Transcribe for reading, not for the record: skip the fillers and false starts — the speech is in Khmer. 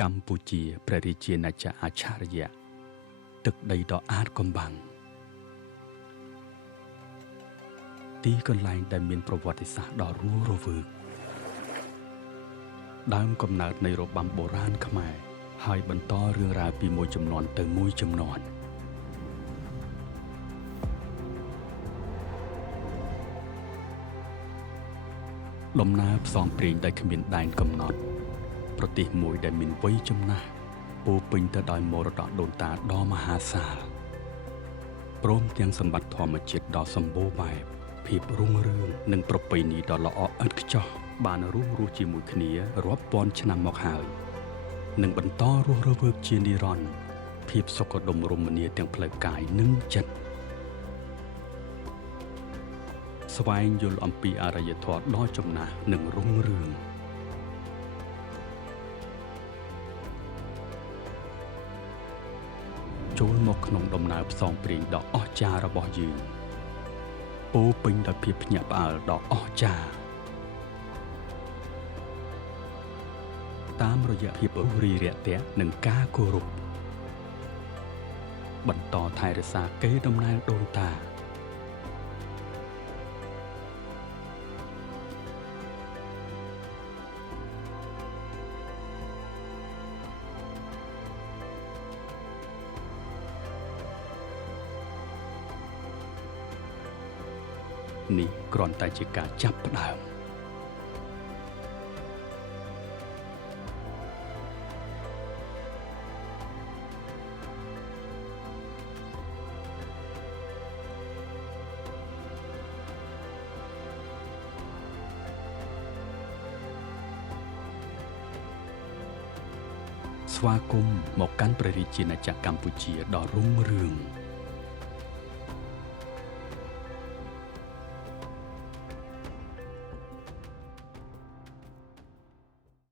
កម្ពុជាព្រះរាជាណាចក្រអច្ឆរិយៈទឹកដីដ៏អាតកំបាំងទីកន្លែងដែលមានប្រវត្តិសាស្ត្រដ៏រស់រវើកដើមកំណើតនៃរបាំបុរាណខ្មែរហើយបន្តរឿងរ៉ាវពីមួយជំនាន់ទៅមួយជំនាន់ដំណើរផ្សងព្រេងដែលគ្មានដែនកំណត់ប្រទេសមួយដែលមានវ័យចំណាស់ពោពេញទៅដោយមរតកដូនតាដ៏មហាសាលព្រមទាំងសម្បត្តិធម្មជាតិដ៏សម្បូរបែបភាពរុងរឿងនិងប្រពៃណីដ៏ល្អឥតខ្ចោះបានរួមរស់ជាមួយគ្នារាប់ពាន់ឆ្នាំមកហើយនឹងបន្តរស់រវើកជានិរន្តរ៍ភាពសុខដុមរមនាទាំងផ្លូវកាយនិងចិត្តស្វែងយល់អំពីអរិយធម៌ដ៏ចំណាស់និងរុងរឿងចូលមកក្នុងដំណើរផ្សងព្រេងដ៏អស្ចារ្យរបស់យើងពោពេញដោយភាពភ្ញាក់ផ្អើលដ៏អស្ចារ្យតាមរយៈភាពរីរាក់ទាក់និងការគោរពបន្តថែរក្សាកេរដំណែលដូនតានេះគ្រាន់តែជាការចាប់ផ្ដើមស្វាគមន៍មកកាន់ព្រះរាជាណាចក្រកម្ពុជាដ៏រុងរឿង